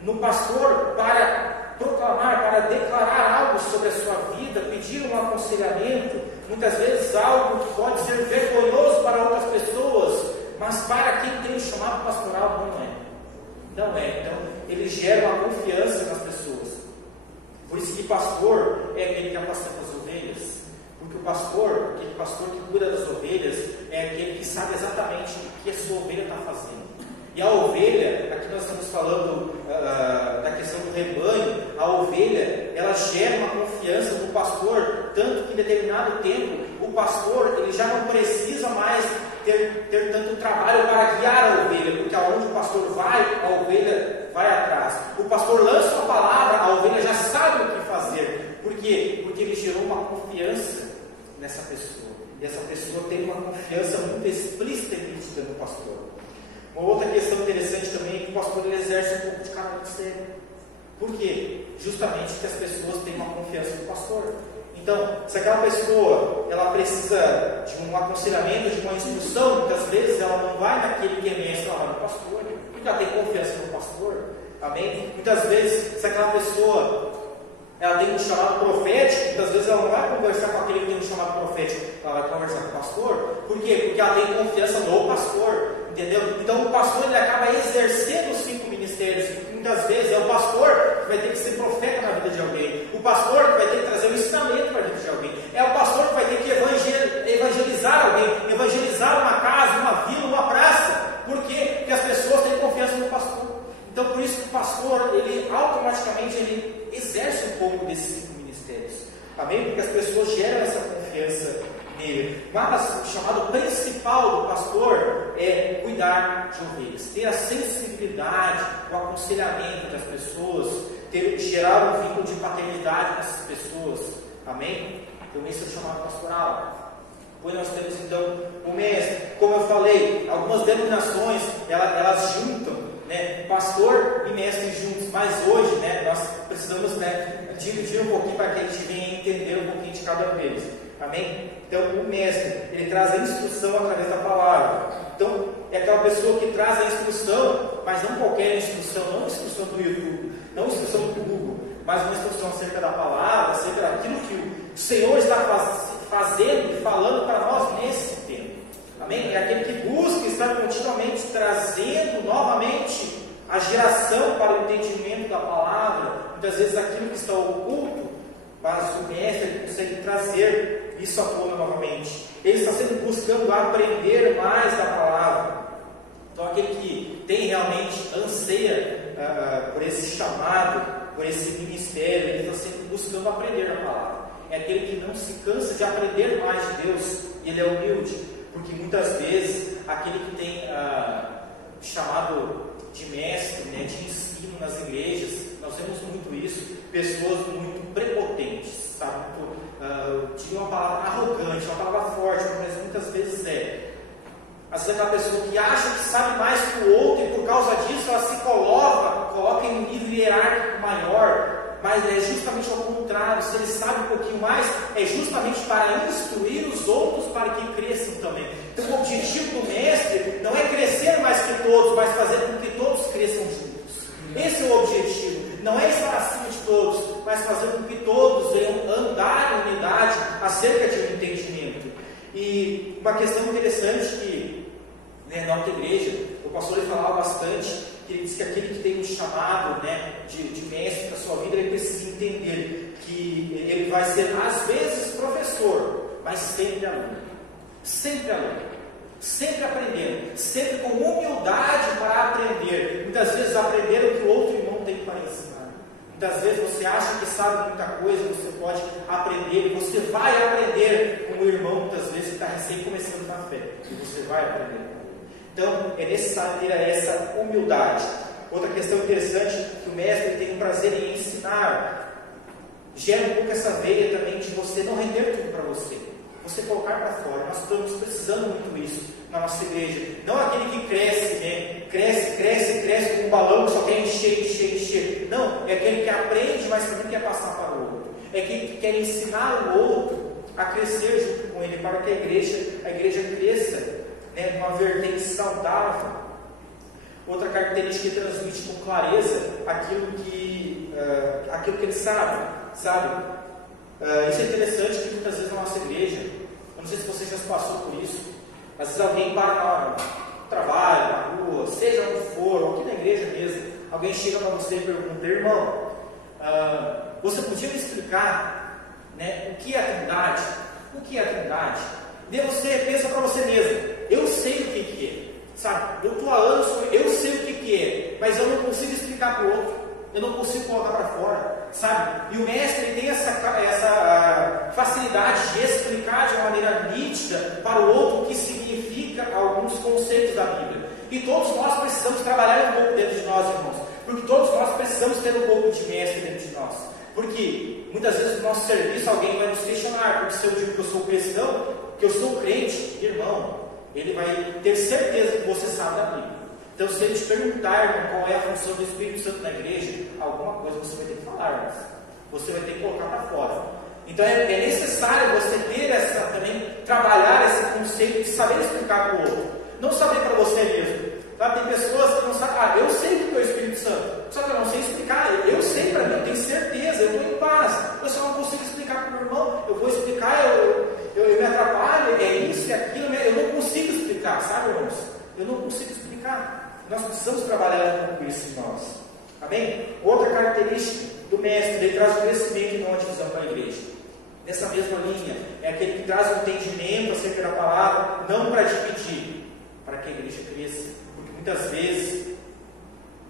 no pastor para proclamar, para declarar algo sobre a sua vida, pedir um aconselhamento, muitas vezes algo que pode ser vergonhoso para outras pessoas, mas para quem tem o chamado pastoral não é. Não é. Então, ele gera uma confiança nas pessoas. Por isso que pastor é aquele que apacenta as ovelhas, porque o pastor, que pastor que cuida das ovelhas é aquele que sabe exatamente o que a sua ovelha está fazendo. E a ovelha, aqui nós estamos falando da questão do rebanho, a ovelha, ela gera uma confiança no pastor, tanto que em determinado tempo, o pastor, ele já não precisa mais ter tanto trabalho para guiar a ovelha, porque aonde o pastor vai, a ovelha vai atrás. O pastor lança uma palavra, a ovelha já sabe o que fazer. Por quê? Porque ele gerou uma confiança nessa pessoa. E essa pessoa tem uma confiança muito explícita e nítida no pastor. Uma outra questão interessante também é que o pastor ele exerce um pouco de caráter sério. Por quê? Justamente porque as pessoas têm uma confiança no pastor. Então, se aquela pessoa ela precisa de um aconselhamento, de uma instrução, muitas vezes ela não vai naquele que é mestre, ela vai no pastor, porque ela tem confiança no pastor. Amém? Muitas vezes, se aquela pessoa ela tem um chamado profético, muitas vezes ela não vai conversar com aquele que tem um chamado profético, ela vai conversar com o pastor. Por quê? Porque ela tem confiança no pastor. Entendeu? Então o pastor ele acaba exercendo os 5 ministérios. Muitas vezes é o pastor que vai ter que ser profeta na vida de alguém. O pastor que vai ter que trazer o ensinamento para a vida de alguém. É o pastor que vai ter que evangelizar alguém, evangelizar uma casa, uma vila, uma praça. Por quê? Porque as pessoas têm confiança no pastor. Então por isso que o pastor, ele automaticamente ele exerce um pouco desses 5 ministérios. Amém? Porque as pessoas geram essa confiança nele. Mas o chamado principal do pastor é cuidar de ovelhas, ter a sensibilidade, o aconselhamento das pessoas, gerar um vínculo de paternidade nessas pessoas. Amém? Então esse é o chamado pastoral. Depois nós temos então o mestre. Como eu falei, algumas denominações elas juntam, né, pastor e mestre juntos, mas hoje, né, nós precisamos, né, dividir um pouquinho para que a gente venha entender um pouquinho de cada um deles. Amém? Então o mestre, ele traz a instrução através da palavra. Então é aquela pessoa que traz a instrução, mas não qualquer instrução, não a instrução do YouTube, não a instrução do Google, mas uma instrução acerca da palavra, acerca daquilo que o Senhor está fazendo e falando para nós nesse tempo. Amém? É aquele que busca estar continuamente trazendo novamente a geração para o entendimento da palavra, muitas vezes aquilo que está oculto, mas o mestre ele consegue trazer isso à tona novamente. Ele está sempre buscando aprender mais da palavra. Então aquele que tem realmente anseia por esse chamado, por esse ministério, ele está sempre buscando aprender a palavra. É aquele que não se cansa de aprender mais de Deus, e ele é humilde, porque muitas vezes aquele que tem chamado de mestre, né, de ensino nas igrejas, nós vemos muito isso, pessoas muito prepotentes, sabe? Diria uma palavra arrogante, uma palavra forte, mas muitas vezes às vezes aquela pessoa que acha que sabe mais que o outro e por causa disso ela se coloca em um nível hierárquico maior. Mas é justamente ao contrário, se ele sabe um pouquinho mais, é justamente para instruir os outros para que cresçam também. Então o objetivo do mestre não é crescer mais que todos, mas fazer com que todos cresçam juntos. Esse é o objetivo, não é estar acima de todos, mas fazer com que todos venham andar em unidade acerca de um entendimento. E uma questão interessante que, né, na outra igreja, o pastor ele falava bastante, que ele diz que aquele que tem um chamado, né, de mestre para a sua vida, ele precisa entender que ele vai ser às vezes professor, mas sempre aluno, sempre aprendendo, sempre com humildade para aprender. Muitas vezes aprender o que o outro irmão tem para ensinar. Muitas vezes você acha que sabe muita coisa, você pode aprender, você vai aprender com o irmão, muitas vezes que está recém começando na fé, e você vai aprender. Então, é necessário ter essa humildade. Outra questão interessante, que o mestre tem um prazer em ensinar, gera um pouco essa veia também de você não render tudo para você colocar para fora. Nós estamos precisando muito isso na nossa igreja. Não aquele que cresce, né? Cresce com um balão que só quer encher. Não, é aquele que aprende, mas também quer passar para o outro. É aquele que quer ensinar o outro a crescer junto com ele, para que a igreja cresça, né, uma vertente saudável. Outra característica que transmite com clareza aquilo que ele sabe. Isso é interessante que muitas vezes na nossa igreja, eu não sei se você já passou por isso, às vezes alguém para no trabalho, na rua, seja onde for, ou aqui na igreja mesmo, alguém chega para você e pergunta: irmão, você podia me explicar, né, o que é a Trindade? O que é a Trindade? Você pensa para você mesmo, eu sei o que é, sabe? Eu estou há anos, eu sei o que é, mas eu não consigo explicar para o outro, eu não consigo colocar para fora, sabe? E o mestre tem essa facilidade de explicar de uma maneira nítida para o outro o que significa alguns conceitos da Bíblia. E todos nós precisamos trabalhar um pouco dentro de nós, irmãos, porque todos nós precisamos ter um pouco de mestre dentro de nós. Porque muitas vezes no nosso serviço alguém vai nos questionar, porque se eu digo que eu sou cristão, que eu sou crente, irmão, ele vai ter certeza que você sabe da Bíblia. Então, se ele te perguntar, irmão, qual é a função do Espírito Santo na igreja, alguma coisa você vai ter que falar, mas você vai ter que colocar para fora. Então, é necessário você ter também trabalhar esse conceito de saber explicar para o outro, não saber para você mesmo. Sabe? Tem pessoas que não sabem, eu sei o que é o Espírito Santo, só que eu não sei explicar, eu sei para mim, eu tenho certeza, eu estou em paz, eu só não consigo explicar para o meu irmão, eu vou explicar, eu me atrapalho, é isso, é aquilo, eu não consigo explicar, sabe, irmãos? Eu não consigo explicar. Nós precisamos trabalhar com isso em nós. Amém? Outra característica do mestre, ele traz o crescimento e não a divisão para a igreja. Nessa mesma linha, é aquele que traz o entendimento acerca da palavra, não para dividir, para que a igreja cresça. Porque muitas vezes,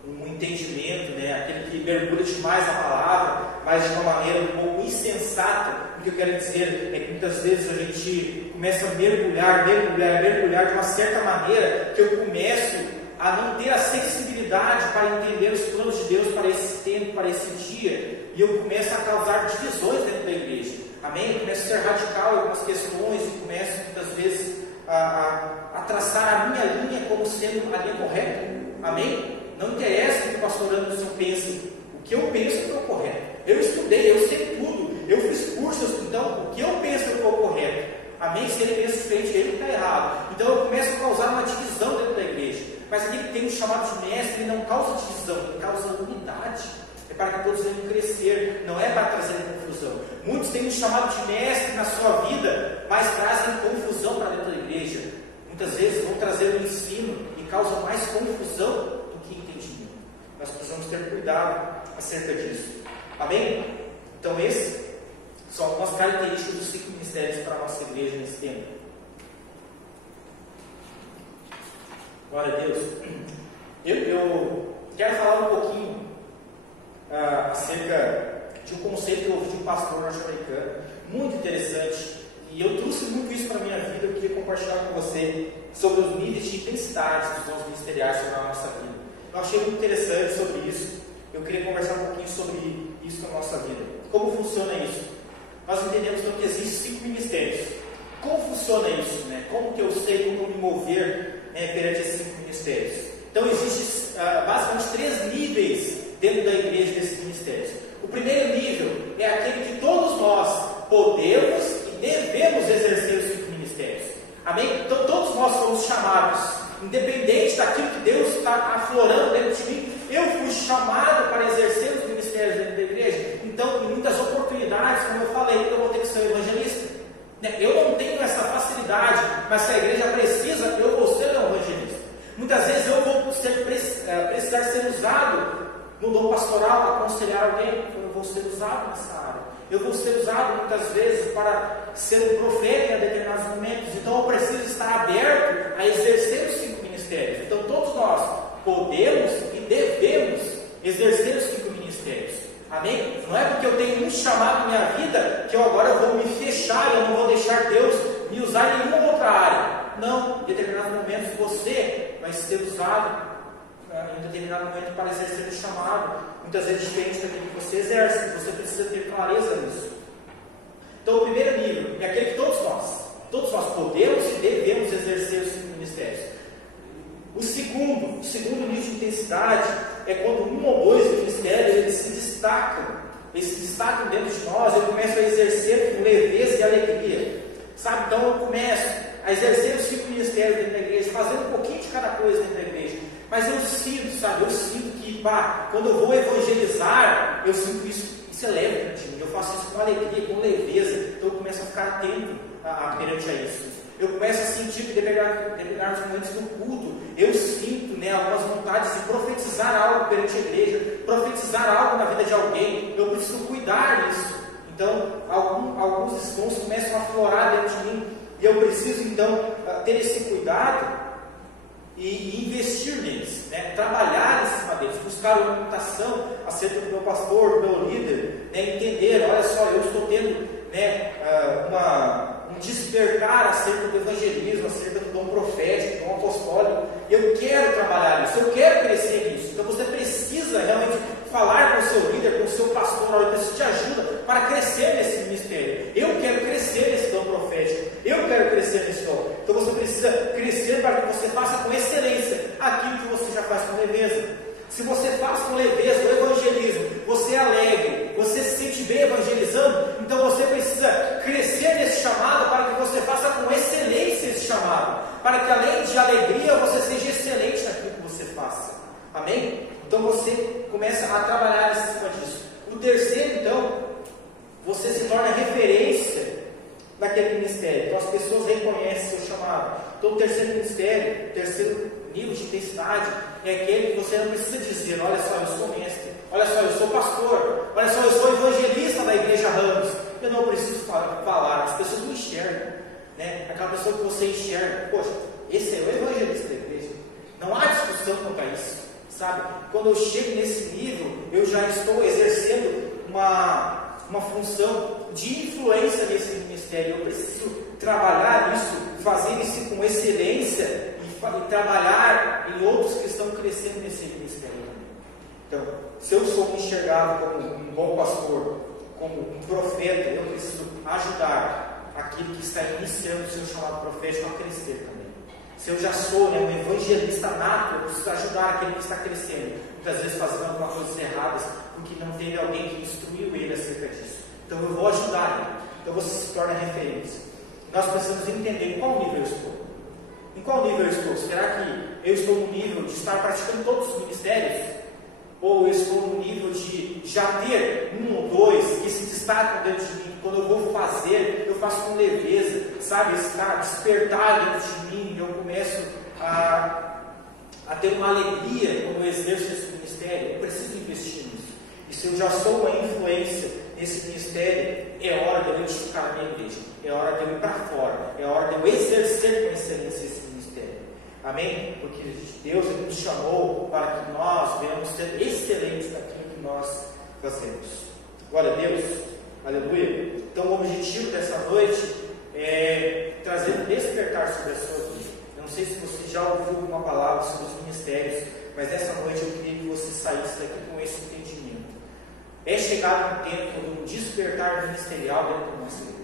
um entendimento, aquele que mergulha demais na palavra, mas de uma maneira um pouco insensata, o que eu quero dizer é que muitas vezes a gente começa a mergulhar de uma certa maneira, que eu começo a não ter a sensibilidade para entender os planos de Deus para esse tempo, para esse dia, e eu começo a causar divisões dentro da igreja. Amém? Eu começo a ser radical em algumas questões e começo muitas vezes a traçar a minha linha como sendo a linha correta. Amém? Não interessa o que o pastor Anderson pensa, o que eu penso que é o correto. Eu estudei, eu sei tudo, eu fiz cursos, então o que eu penso que é o correto. Amém? Se ele pensa diferente, ele está errado. Então eu começo a causar uma divisão dentro da igreja. Mas aqui que tem um chamado de mestre, ele não causa divisão, ele causa unidade. É para que todos venham crescer, não é para trazer confusão. Muitos têm um chamado de mestre na sua vida, mas trazem confusão para dentro da igreja. Muitas vezes vão trazer o ensino e causam mais confusão do que entendimento. Nós precisamos ter cuidado acerca disso. Amém? Então esses são algumas características dos 5 ministérios para a nossa igreja nesse tempo. Glória a Deus. Eu quero falar um pouquinho acerca de um conceito que eu ouvi de um pastor norte-americano, muito interessante, e eu trouxe muito isso para a minha vida. Eu queria compartilhar com você sobre os níveis de intensidade dos dons ministeriais na nossa vida. Eu achei muito interessante sobre isso. Eu queria conversar um pouquinho sobre isso na nossa vida. Como funciona isso? Nós entendemos então que existem 5 ministérios. Como funciona isso? Como que eu sei como me mover perante esses 5 ministérios? Então existem basicamente 3 níveis dentro da igreja desses ministérios. O primeiro nível é aquele que todos nós podemos e devemos exercer os 5 ministérios. Amém? Então todos nós somos chamados, independente daquilo que Deus está aflorando dentro de mim. Eu fui chamado para exercer os ministérios dentro da igreja. Então, em muitas oportunidades, como eu falei, eu vou ter que ser evangelista. Eu não tenho essa facilidade, mas se a igreja precisa, eu vou ser um evangelista. Muitas vezes eu vou precisar ser usado no dom pastoral para aconselhar alguém, eu vou ser usado nessa área. Eu vou ser usado muitas vezes para ser um profeta em determinados momentos. Então eu preciso estar aberto a exercer os 5 ministérios. Então todos nós podemos e devemos exercer os 5 ministérios. Amém? Não é porque eu tenho um chamado na minha vida que agora eu vou me fechar e eu não vou deixar Deus me usar em nenhuma outra área. Não, em determinados momentos você vai ser usado em determinado momento para exercer o chamado, muitas vezes diferente daquilo que você exerce. Você precisa ter clareza nisso. Então o primeiro nível é aquele que todos nós podemos e devemos exercer os 5 ministérios. O segundo nível de intensidade é quando um ou dois ministérios eles se destacam dentro de nós. Eu começo a exercer com leveza e alegria, sabe? Então eu começo a exercer os 5 ministérios dentro da igreja, fazendo um pouquinho de cada coisa dentro da igreja, mas eu sinto que quando eu vou evangelizar, eu sinto isso é leve para mim. Eu faço isso com alegria, com leveza. Então eu começo a ficar atento perante a isso. Eu começo a sentir que em determinados momentos do culto, eu sinto algumas vontades de profetizar algo perante a igreja, profetizar algo na vida de alguém. Eu preciso cuidar disso. Então, alguns dons começam a aflorar dentro de mim, E eu preciso então ter esse cuidado e investir neles, né? Trabalhar em cima deles, buscar orientação acerca do meu pastor, do meu líder, né? Entender, olha só, eu estou tendo, né, um despertar acerca do evangelismo, acerca do dom profético, do dom apostólico. Eu quero trabalhar nisso, eu quero crescer nisso. Então você precisa realmente falar com o seu líder, com o seu pastor, olha, eu preciso de ajuda para crescer nesse ministério. Eu quero crescer nesse dom profético, eu quero crescer nesse dom. Então você precisa crescer para que você faça com excelência aquilo que você já faz com leveza. Se você faz com leveza o evangelismo, você é alegre, você se sente bem evangelizando, então você precisa crescer nesse chamado para que você faça com excelência esse chamado, para que além de alegria você seja excelente naquilo que você faça. Amém? Então você começa a trabalhar em cima disso. O terceiro, então, você se torna referência naquele ministério. Então as pessoas reconhecem seu chamado. Então o terceiro ministério, o terceiro nível de intensidade é aquele que você não precisa dizer, olha só, eu sou mestre, olha só, eu sou pastor, olha só, eu sou evangelista da igreja Ramos. Eu não preciso falar, as pessoas não enxergam, né? Aquela pessoa que você enxerga, poxa, esse é o evangelista da igreja. Não há discussão quanto a isso, sabe? Quando eu chego nesse nível, eu já estou exercendo uma função de influência nesse ministério. Eu preciso trabalhar isso, fazer isso com excelência e trabalhar em outros que estão crescendo nesse ministério. Então, se eu sou enxergado como um bom pastor, como um profeta, eu preciso ajudar aquele que está iniciando o seu chamado profético a crescer também. Se eu já sou, né, um evangelista nato, eu preciso ajudar aquele que está crescendo, muitas vezes fazendo algumas coisas erradas, porque não teve alguém que instruiu ele acerca disso. Então eu vou ajudar ele. Então você se torna referência. Nós precisamos entender em qual nível eu estou. Em qual nível eu estou? Será que eu estou no nível de estar praticando todos os ministérios? Ou eu estou no nível de já ter um ou dois que se destacam dentro de mim? Quando eu vou fazer, eu faço com leveza, sabe? Despertar dentro de mim, eu começo a ter uma alegria quando eu exerço esse ministério. Eu preciso investir nisso. E se eu já sou uma influência nesse ministério, é hora de eu edificar a minha igreja, é hora de eu ir para fora, é hora de eu exercer com excelência esse ministério. Amém? Porque Deus nos chamou para que nós venhamos ser excelentes naquilo que nós fazemos. Glória a Deus, aleluia. Então o objetivo dessa noite é trazer um despertar sobre a sua vida. Eu não sei se você já ouviu alguma palavra sobre os ministérios, mas nessa noite eu queria que você saísse daqui com esse entendimento. É chegado um tempo de um despertar ministerial dentro do nosso igreja.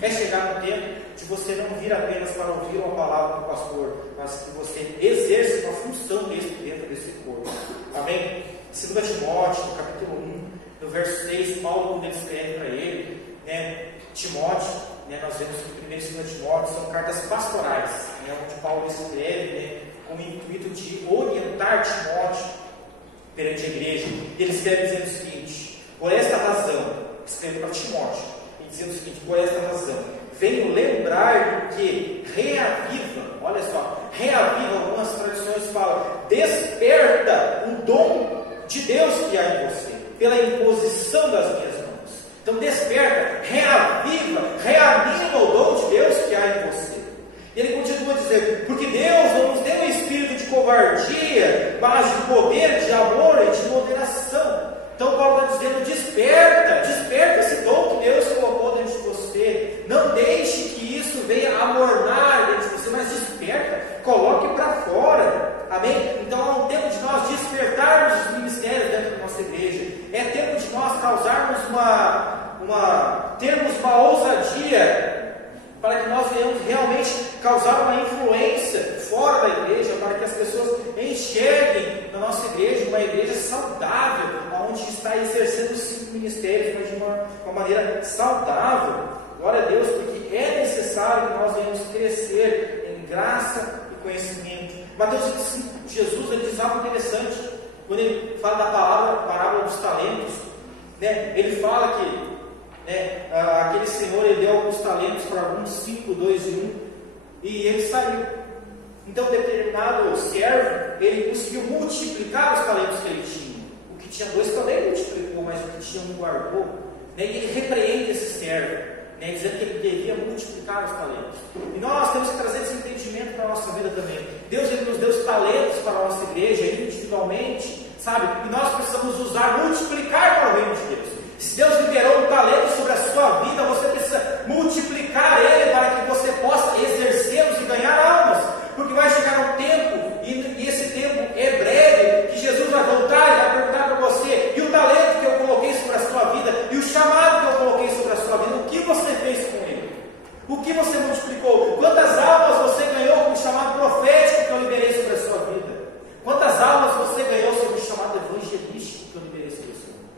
É chegado um tempo de você não vir apenas para ouvir uma palavra do pastor, mas que você exerça uma função dentro desse corpo. Amém? 2 Timóteo, no capítulo 1, no verso 6, Paulo, quando ele escreve para ele, né, Timóteo, né, nós vemos que o 1 e 2 Timóteo são cartas pastorais, né, onde Paulo escreve, né, com o intuito de orientar Timóteo perante a igreja. E ele escreve dizendo o seguinte: por esta razão, escreve para Timóteo, e dizendo o seguinte: por esta razão, venho lembrar que reaviva, olha só, reaviva, algumas tradições falam, desperta o dom de Deus que há em você, pela imposição das minhas mãos. Então desperta, reaviva, reanima o dom de Deus que há em você. E ele continua dizendo: porque Deus não nos deu um espírito de covardia, mas de poder, de amor e de moderação. Então Paulo está dizendo: desperta esse dom que Deus colocou dentro de você. Não deixe que isso venha amornar dentro de você, mas desperta, coloque para fora. Amém? Então é um tempo de nós despertarmos os ministérios dentro da nossa igreja. É tempo de nós causarmos termos uma ousadia, para que nós venhamos realmente causar uma influência fora da igreja, para que as pessoas enxerguem na nossa igreja uma igreja saudável, onde está exercendo os 5 ministérios, mas de uma maneira saudável. Glória a Deus, porque é necessário que nós venhamos crescer em graça e conhecimento. Mateus 25, Jesus ele diz algo interessante, quando ele fala da parábola dos talentos, né? Ele fala que aquele senhor ele deu alguns talentos para alguns, 5, 2 e 1, e ele saiu. Então determinado servo, ele conseguiu multiplicar os talentos que ele tinha. O que tinha 2 também multiplicou, mas o que tinha 1 guardou, né? E ele repreende esse servo, né, dizendo que Ele devia multiplicar os talentos. E nós temos que trazer esse entendimento para a nossa vida também. Deus, Ele nos deu os talentos para a nossa igreja, individualmente, sabe? E nós precisamos usar, multiplicar para o reino de Deus. Se Deus liberou um talento sobre a sua vida, você precisa multiplicar ele para que você possa exercê-los e ganhar almas. Porque vai chegar um tempo, e esse tempo é breve, que Jesus vai voltar e vai perguntar para você: e o talento que eu coloquei sobre a sua vida, e o chamado que eu coloquei sobre a sua vida, o que você fez com ele? O que você multiplicou? Quantas almas você ganhou com o chamado profético que eu liberei sobre a sua vida? Quantas almas você ganhou sobre o chamado evangelístico que eu liberei sobre a sua vida?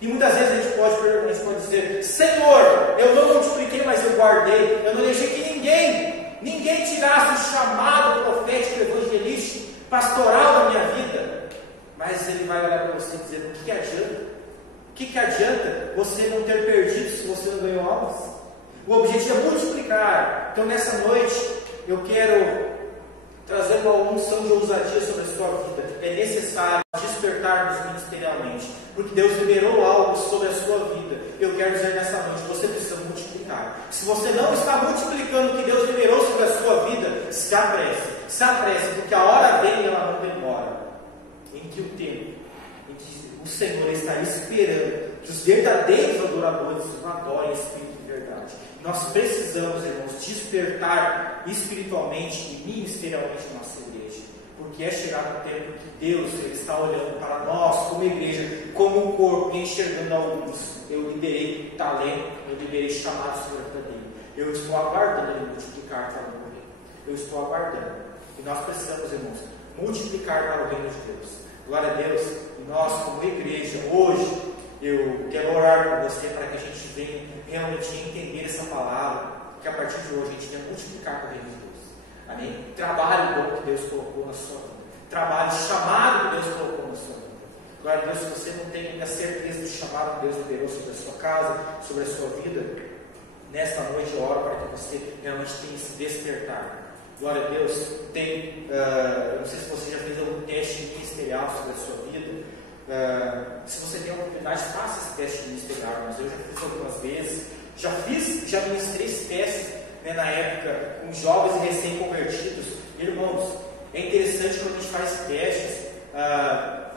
E muitas vezes a gente pode dizer: Senhor, eu não multipliquei, mas eu guardei. Eu não deixei que ninguém tirasse o chamado profético, evangelístico, pastoral da minha vida. Mas Ele vai olhar para você e dizer: o que adianta? O que adianta você não ter perdido se você não ganhou almas? O objetivo é multiplicar. Então nessa noite eu quero trazer uma unção de ousadia sobre a sua vida. É necessário despertarmos ministerialmente, porque Deus liberou algo sobre a sua vida. Eu quero dizer nessa noite: você precisa multiplicar. Se você não está multiplicando o que Deus liberou sobre a sua vida, se apresse, porque a hora vem e ela não demora. Em que o tempo, em que o Senhor está esperando que os verdadeiros adoradores o adorem em espírito e verdade. Nós precisamos, irmãos, despertar espiritualmente e ministerialmente na nossa igreja, porque é chegado o tempo que Deus Ele está olhando para nós como igreja, como um corpo, e enxergando alguns. Eu liberei talento, eu liberei chamados sobre a vida dele. Eu estou aguardando Ele multiplicar para o reino. Eu estou aguardando. E nós precisamos, irmãos, multiplicar para o reino de Deus. Glória a Deus. E nós, como igreja, hoje, eu quero orar por você para que a gente venha realmente entender essa palavra, que a partir de hoje a gente venha multiplicar para o reino de Deus. Amém? Trabalho bom que Deus colocou na sua vida. Trabalho, chamado que Deus colocou na sua vida. Glória a Deus. Se você não tem ainda certeza do chamado que Deus liberou sobre a sua casa, sobre a sua vida, nesta noite eu oro para que você realmente tenha esse despertar. Glória a Deus. Eu não sei se você já fez algum teste ministerial sobre a sua vida. Se você tem a oportunidade, faça esse teste ministerial. Mas eu já fiz algumas vezes. Já ministrei esse teste, né, na época com jovens e recém-convertidos. Irmãos, é interessante quando a gente faz testes.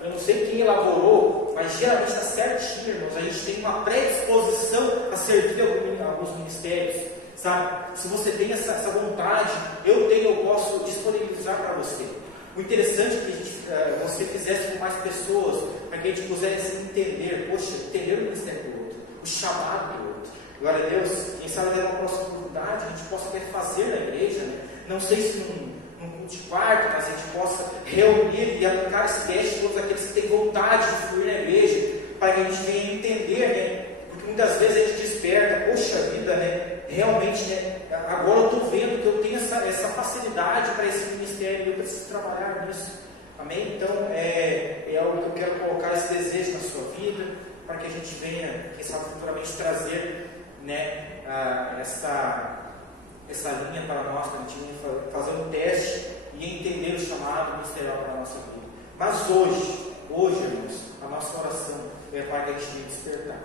Eu não sei quem elaborou, mas geralmente está certinho, irmãos. A gente tem uma predisposição a servir alguns ministérios, sabe? Se você tem essa vontade, eu posso disponibilizar para você. O interessante é que você fizesse com mais pessoas, para que a gente pudesse entender, entender o ministério do outro, o chamado do outro. Glória a Deus. Quem sabe ter uma próxima oportunidade, a gente possa até fazer na igreja, né? Não sei se num culto de quarto, mas a gente possa reunir e aplicar esse teste todos aqueles que têm vontade de fluir na igreja, para que a gente venha entender, né? Porque muitas vezes a gente desperta: poxa vida, né? Realmente, né? Agora eu estou vendo que eu tenho essa facilidade para esse ministério, eu preciso trabalhar nisso. Amém? Então, é algo que eu quero colocar, esse desejo na sua vida, para que a gente venha, quem sabe, futuramente trazer, né, essa linha para nós, para a gente fazer um teste e entender o chamado ministerial para a nossa vida. Mas hoje, irmãos, a nossa oração é para que a gente venha despertar.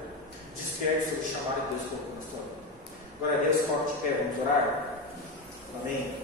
Desperte sobre o chamado que Deus colocou na sua vida. Glória a Deus, coloque de pé, vamos orar? Amém.